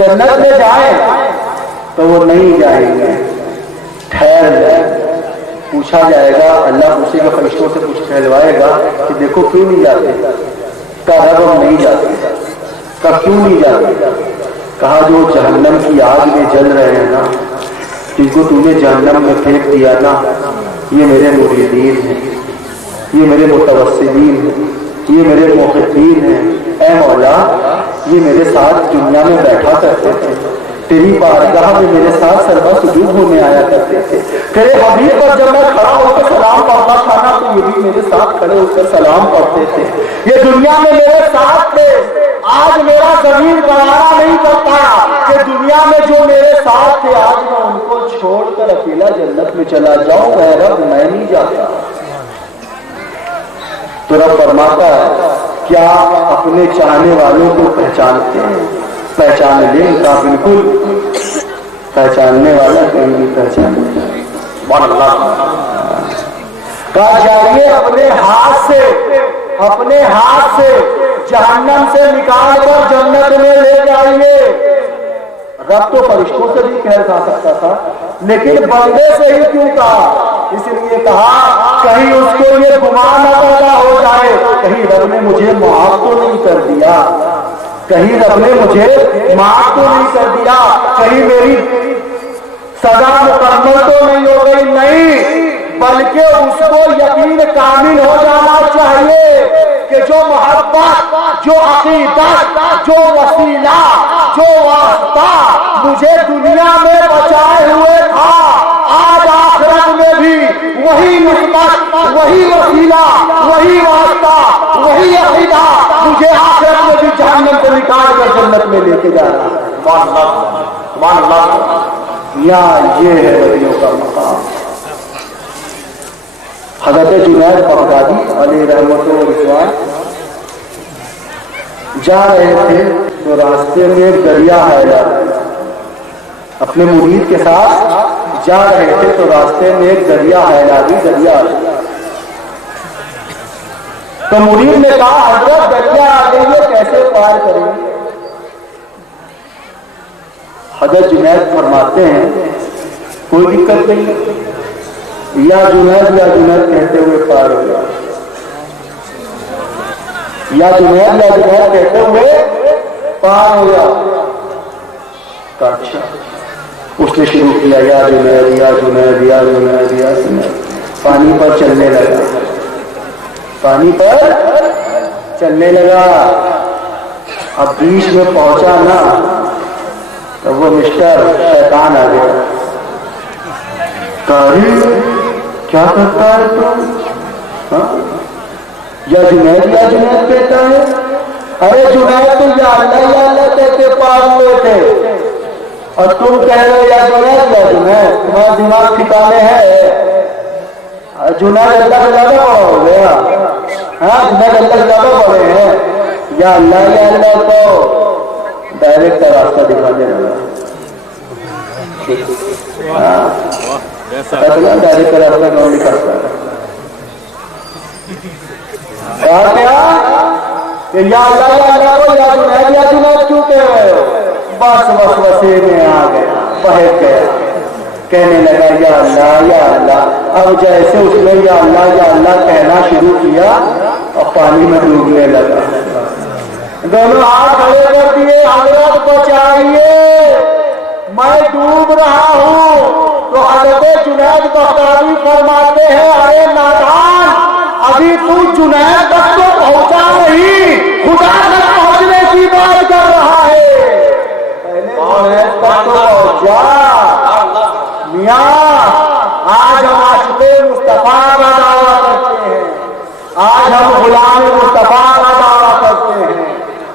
جنت میں جائیں تو وہ نہیں جائیں گے، ٹھہر جائیں۔ پوچھا جائے گا، اللہ اسی کے فرشتوں سے کچھ کہلوائے گا کہ دیکھو کیوں نہیں جاتے؟ کہا رب ہم نہیں جاتے۔ کہا کیوں نہیں جاتے؟ کہا جو جہنم کی آگ میں جل رہے ہیں نا، جن کو تم نے جہنم میں پھینک دیا نا، یہ میرے مریدین ہیں، یہ میرے متوسلین ہیں، یہ میرے محبین ہیں۔ اے مولا، یہ میرے ساتھ دنیا میں بیٹھا کرتے تھے، تیری بارگاہ میں میرے ساتھ سربا سجود ہونے آیا کرتے تھے، تیرے حبیب پر جب میں کھڑا ہو کر سلام پڑھتا تھا نا تو یہ بھی میرے ساتھ کھڑے ہو کر سلام پڑھتے تھے، یہ دنیا میں میرے ساتھ تھے۔ آج میرا زمین گوارا نہیں کرتا کہ دنیا میں جو میرے ساتھ تھے آج میں ان کو چھوڑ کر اکیلا جنت میں چلا جاؤں، اے رب میں نہیں جاتا۔ تو رب فرماتا ہے کیا اپنے چاہنے والوں کو پہچانتے ہیں؟ پہچان لیں کا بالکل پہچاننے والا کہیں بھی پہچانے۔ کہا جائیے اپنے ہاتھ سے جہنم سے نکال کر جنت میں لے جائیے۔ رب تو فرشتوں سے بھی کہہ سکتا تھا، لیکن بندے سے ہی کیوں کہا؟ اس لیے کہا کہیں اس کو یہ گمان نہ پیدا ہو جائے کہیں رب نے مجھے معاف تو نہیں کر دیا، کہیں رب نے مجھے معاف تو نہیں کر دیا، کہیں میری سزا مکمل تو نہیں ہو گئی۔ نہیں، بلکہ اس کو یقین کامل ہو جانا چاہیے کہ جو محبت، جو عقیدت، جو وسیلہ، جو واسطہ مجھے دنیا میں بچائے ہوئے تھا، آج آخرت میں بھی وہی نسبت، وہی وسیلہ، وہی واسطہ، وہی عقیدہ مجھے آخرت میں بھی جہنم سے نکال کر جنت میں لے کے جا رہا ہے۔ سبحان اللہ، سبحان اللہ۔ یا یہ ہے ولیوں کا مقام۔ حضرت جنید بغدادی علیہ رحمت و رضوان جا رہے تھے تو راستے میں ایک دریا آیا، اپنے مرید کے ساتھ جا رہے تھے تو راستے میں ایک دریا آیا، تو مرید نے کہا حضرت دریا آ گئی ہے، کیسے پار کریں گے؟ حضرت جنید فرماتے ہیں کوئی دقت نہیں، یا جنید کہتے ہوئے پار ہو گیا، یا جنید کہتے ہوئے پار ہو گیا۔ اچھا، اس نے شروع کیا یا جنید یا جنید یا جنید یا جنید، پانی پر چلنے لگا، پانی پر چلنے لگا۔ اب بیچ میں پہنچا نا تو وہ مسٹر شیطان آ گیا، کیا کرتا ہے تم؟ یا جنید کہتا ہے؟ ارے جنید تو یا اللہ کہتے پار ہوئے تھے اور تم کہہ رہے یا جنید تمہارا دماغ ٹھکانے ہے؟ جنید اللہ سے زیادہ بڑا ہو گیا، ہاں جنید اللہ سے زیادہ بڑے ہیں۔ یا اللہ تو ڈائریکٹ راستہ دکھانے لگا، ڈائریکٹ راستہ کون دکھاتا ہے؟ کہا کہ یا اللہ کو یا جنید کیوں کہہ رہے ہو؟ بس وسوسے میں آ گیا، بہک گیا، کہنے لگا یا اللہ۔ اب جیسے اس نے یا اللہ کہنا شروع کیا اور پانی میں ڈوبنے لگا، دونوں ہاتھ کھڑے کر دیے، حضرت بچائیے میں ڈوب رہا ہوں۔ تو حضرت جنید بغدادی فرماتے ہیں ارے نادان، ابھی تو جنید تک تو پہنچا نہیں، خدا تک پہنچنے کی بات کر رہا ہے، پہلے جنید تک تو پہنچا۔ میاں آج ہم عاشق مصطفیٰ کا دعویٰ کرتے ہیں، آج ہم غلام مصطفیٰ کا دعویٰ کرتے ہیں۔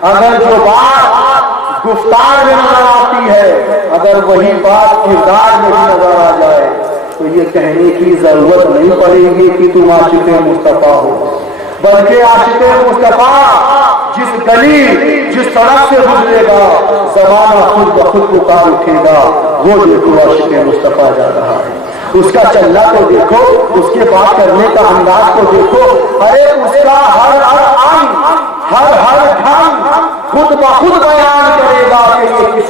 اگر جو بات گفتار میں نظر آتی ہے، اگر وہی بات کردار میں بھی نظر آ جائے تو یہ کہنے کی ضرورت نہیں پڑے گی کہ تم عاشق مصطفیٰ ہو، بلکہ عاشق مصطفیٰ جس گلی جس سڑک سے گزرے گا زمانہ خود بخود پکار اٹھے گا، وہ دیکھو عاشق مصطفیٰ جا رہا ہے، اس کا چلنا کو دیکھو، اس کے بات کرنے کا انداز کو دیکھو، ارے اس کا ہر انگ، ہر ڈھنگ خود بخود بیان کرے گا کہ یہ کس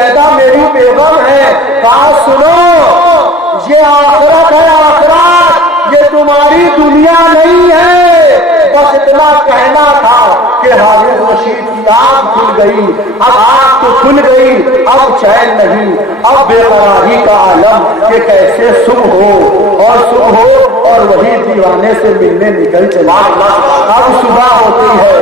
زبیدہ میری بیگم ہے. کہا سنو یہ آخرت ہے آخرت، یہ تمہاری دنیا نہیں ہے. بس اتنا کہنا تھا کہ حافظ رشید کی آنکھ کھل گئی. اب آنکھ تو کھل گئی، اب چین نہیں، اب بے قراری کا عالم کہ کیسے صبح ہو اور وہی دیوانے سے ملنے نکل چلے. اب صبح ہوتی ہے،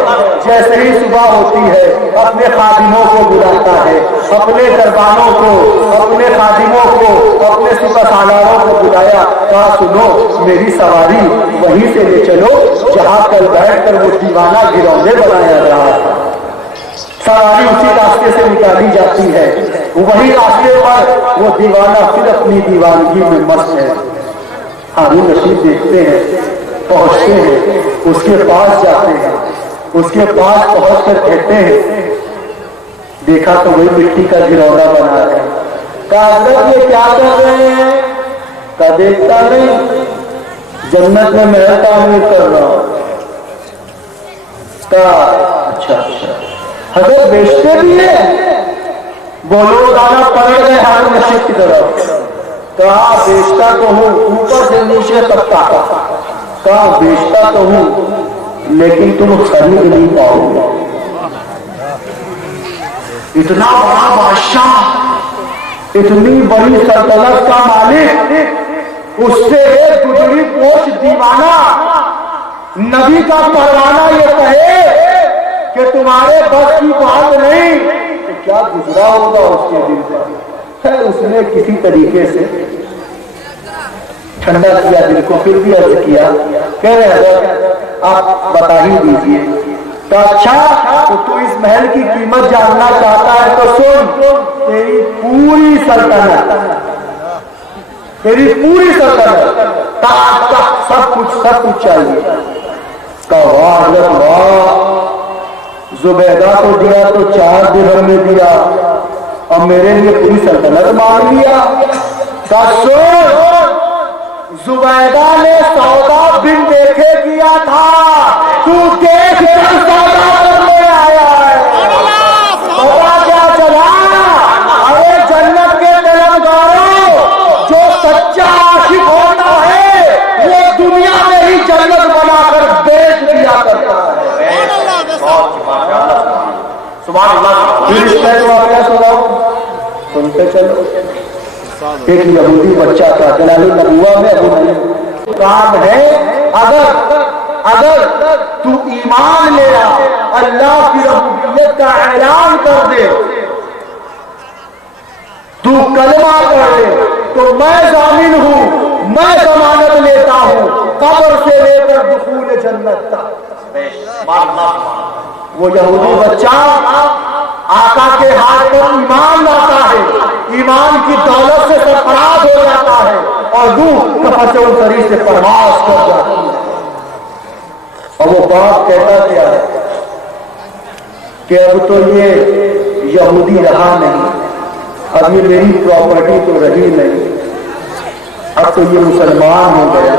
جیسے ہی صبح ہوتی ہے اپنے خادموں کو بلاتا ہے، اپنے دربانوں کو، اپنے خادموں کو، اپنے سپہ سالاروں کو بلایا. کہا سنو میری سواری وہیں سے لے چلو جہاں کل بیٹھ کر وہ دیوانہ گروندے بنایا رہا تھا. سواری اسی راستے سے نکالی جاتی ہے، وہی راستے پر وہ دیوانہ پھر اپنی دیوانگی میں مست ہے. ہارون رشید دیکھتے ہیں، پہنچتے ہیں، اس کے پاس جاتے ہیں، اس کے پاس پہنچ کر کہتے ہیں دیکھا تو وہی مٹی کا گروندا بنا رہے ہیں. کہا حضرت یہ کیا کر رہے ہیں؟ کہا دیکھتا نہیں جنت میں محل تعمیر کر رہا ہوں. کہا اچھا اچھا حضرت بیچتے بھی ہیں؟ بولو دانا پڑ گئے ہارون رشید کی طرف. کہا بیچتا تو ہوں اوپر سے نیچے تک کا. کہا بیچتا تو ہوں لیکن تم خرید نہیں پاؤ گے. اتنا بڑا بادشاہ، اتنی بڑی سلطنت کا مالک، اس سے ایک گزری پوش دیوانہ نبی کا پروانہ یہ کہے کہ تمہارے بس کی بات نہیں، تو کیا گزرا ہوگا اس کے دل پر. خیر اس نے کسی طریقے سے ٹھنڈا کیا دل کو، پھر بھی عرض کیا کہہ رہے حضرت آپ بتا ہی دیجیے. تو اچھا تو اس محل کی قیمت جاننا چاہتا ہے تو سن، تیری پوری سلطنت سب کچھ چاہیے. کہا واہ حضرت واہ، زبیدہ کو دیا تو 4 درہم میں دیا، اور میرے لیے پوری سلطنت مانگ لیا. کہا سن زبیدہ نے سودا بن دیکھے کیا تھا، تو دیکھ کر سودا کرنے آیا ہے. پتا کیا چلا؟ ارے جنت کے طلبگاروں، جو سچا عاشق ہوتا ہے وہ دنیا میں ہی جنت بنا کر بیچ دیا کرتا ہے. سبحان اللہ. پھر اس میں واقعہ سناؤ، سنتے چلو. ایک یہودی بچہ تھا، دلائل النبوہ میں ابو نعیم کام ہے، اگر تو ایمان لے آ، اللہ کی ربوبیت کا اعلان کر دے، تو کلمہ پڑھ لے، تو میں ضامن ہوں، میں ضمانت لیتا ہوں قبر سے لے کر دخول جنت تک. وہ یہودی بچہ آقا کے ہاتھ پر ایمان لاتا ہے، ایمان کی دولت سے سرفراز ہو جاتا ہے اور روح قفس انصری سے پرواز کر جاتی ہے. اور وہ باپ کہتا کیا ہے کہ اب تو یہ یہودی رہا نہیں، اب یہ میری پراپرٹی تو رہی نہیں، اب تو یہ مسلمان ہو گیا،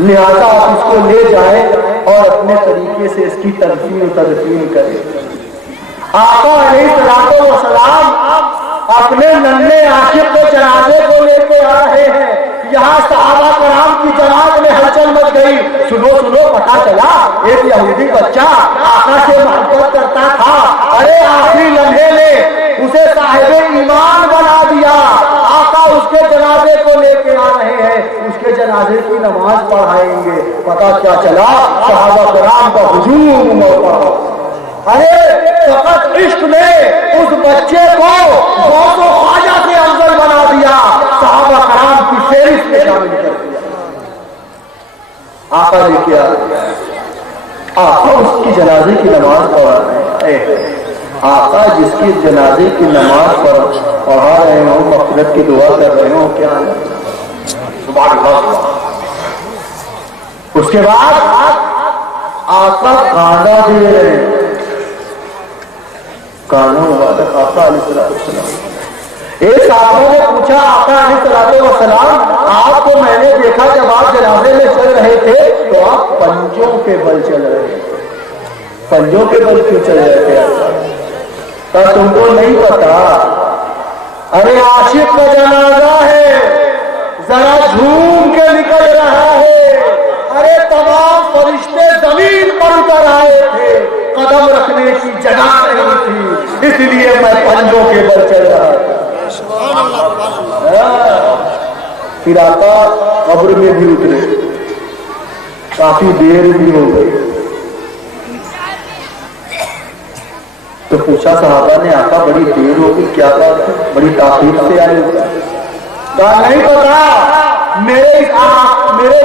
لہذا آپ اس کو لے جائیں اور اپنے طریقے سے اس کی تدفین و تدفین کریں. آقا علیہ السلام اپنے ننھے عاشق کے جنازے کو لے کے آ رہے ہیں. یہاں صحابہ کرام کی جماعت میں ہلچل مچ گئی. سنو پتا چلا ایک یہودی بچہ آقا سے محبت کرتا تھا، ارے آخری لمحے میں اسے صاحب ایمان بنا دیا. آقا اس کے جنازے کو لے کے آ رہے ہیں، اس کے جنازے کی نماز پڑھائیں گے. پتا کیا چلا صحابہ کرام کا ہجوم موقع. ارے فقط عشق نے اس بچے کو غوث و خواجہ سے افضل بنا دیا، صحابہ کرام کی فہرست میں شامل کر دیا. آقا نے کیا، آقا اس کی جنازے کی نماز پڑھا رہے ہیں. آقا جس کی جنازے کی نماز پڑھا رہے ہوں، مغفرت کی دعا کر رہے ہوں، کیا سبحان اللہ. اس کے بعد آقا کھانا دے رہے ہیں، کانا مبارک آقا علیہ السلام. ایک صحابہ نے پوچھا آقا علیہ السلام آپ کو میں نے دیکھا جب آپ جنازے میں چل رہے تھے تو آپ پنجوں کے بل چل رہے تھے، پنجوں کے بل کیوں چل رہے تھے؟ تم کو نہیں پتا ارے عاشق کا جنازہ ہے، ذرا جھوم کے نکل رہا ہے۔ ارے تمام فرشتے زمین پر اتر آئے تھے، قدم رکھنے کی جگہ نہیں تھی، اس لیے میں پنجوں کے بل چل رہا تھا۔ پھر آقا قبر میں بھی اترے، کافی دیر بھی ہو گئی، تو پوچھا صحابہ نے آقا بڑی دیر ہوگی، کیا بات ہے، بڑی تاخیر سے آئے ہوگا؟ کہا نہیں پتا، میرے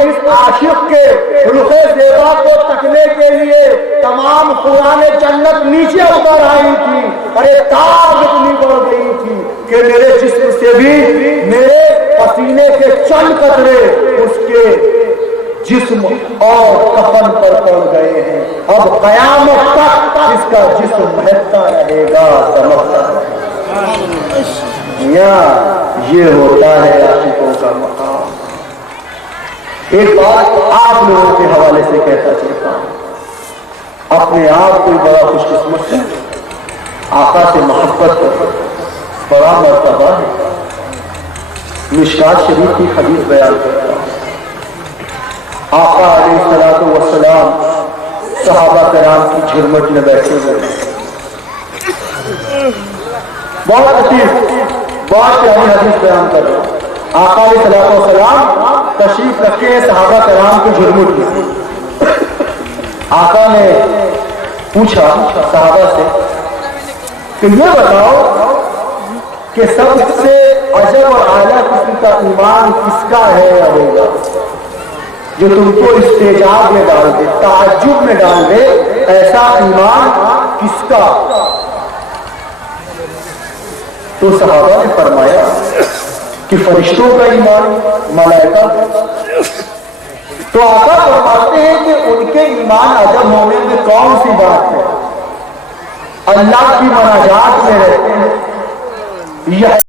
اس عاشق کے رخ زیبا کو تکنے کے لیے تمام قرآن جنت نیچے اتر آئی تھی۔ ارے تاب اتنی بڑھ گئی تھی کہ میرے جسم سے بھی میرے پسینے کے چند قطرے اس کے جسم اور کفن پر پڑ گئے ہیں۔ اب قیامت تک اس کا جسم مہکتا رہے گا، چمکتا رہے گا۔ یہ ہوتا ہے عاشقوں کا مقام۔ ایک بات آپ لوگوں کے حوالے سے کہتا چلتا ہوں، اپنے آپ کو بڑا خوش قسمت ہے، آقا سے محبت بڑا مرتبہ ہے۔ مشکات شریف کی حدیث بیان کرتا ہوں، آقا علیہ الصلوۃ والسلام صحابہ کرام کی جھرمٹ میں بیٹھے ہوئے، بہت عجیب بہت پیاری حدیث بیان کر رہا ہوں۔ آقا علیہ الصلوۃ والسلام تشریف رکھے صحابہ کرام کی جھرمٹ میں۔ آقا نے پوچھا صحابہ سے کہ یہ بتاؤ کہ سب سے عجب اور اعلیٰ قسم کا ایمان کس کا ہے یا ہوگا، جو تم کو استعجاب میں ڈال دے، تعجب میں ڈال دے، ایسا ایمان کس کا؟ تو صحابہ نے فرمایا کہ فرشتوں کا ایمان، ملائکہ۔ تو آقا فرماتے ہیں کہ ان کے ایمان عجب ہونے میں کون سی بات ہے؟ اللہ کی مناجات میں رہتے ہیں، یہ